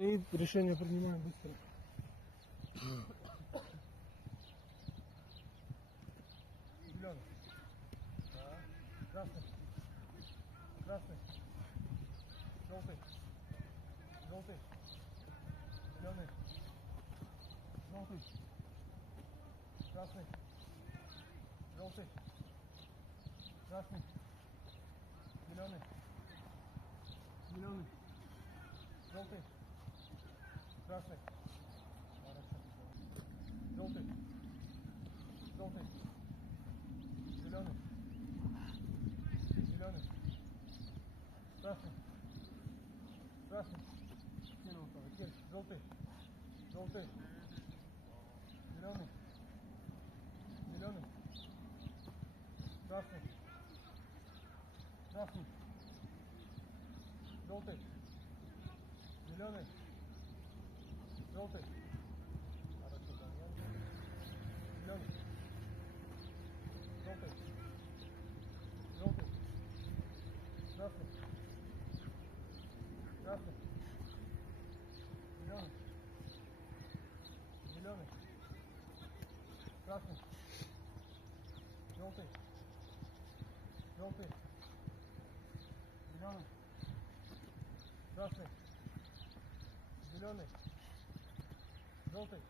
И решение принимаем быстро. Зеленый. Да. Красный. Красный. Желтый. Желтый. Зеленый. Желтый. Красный. Желтый. Красный. Зеленый. Зеленый. Желтый. Красный. Желтый. Желтый. Зеленый. Зеленый. Красный. Красный. Кинул там. Желтый. Желтый. Зеленый. Зеленый. Красный. Красный. Желтый. Зеленый. Желтый. Хорошо, да. Зеленый. Желтый. Желтый. Красный. Красный. Зеленый. Зеленый. Красный. Желтый. Желтый. Зеленый. Красный. Зеленый. Желтый.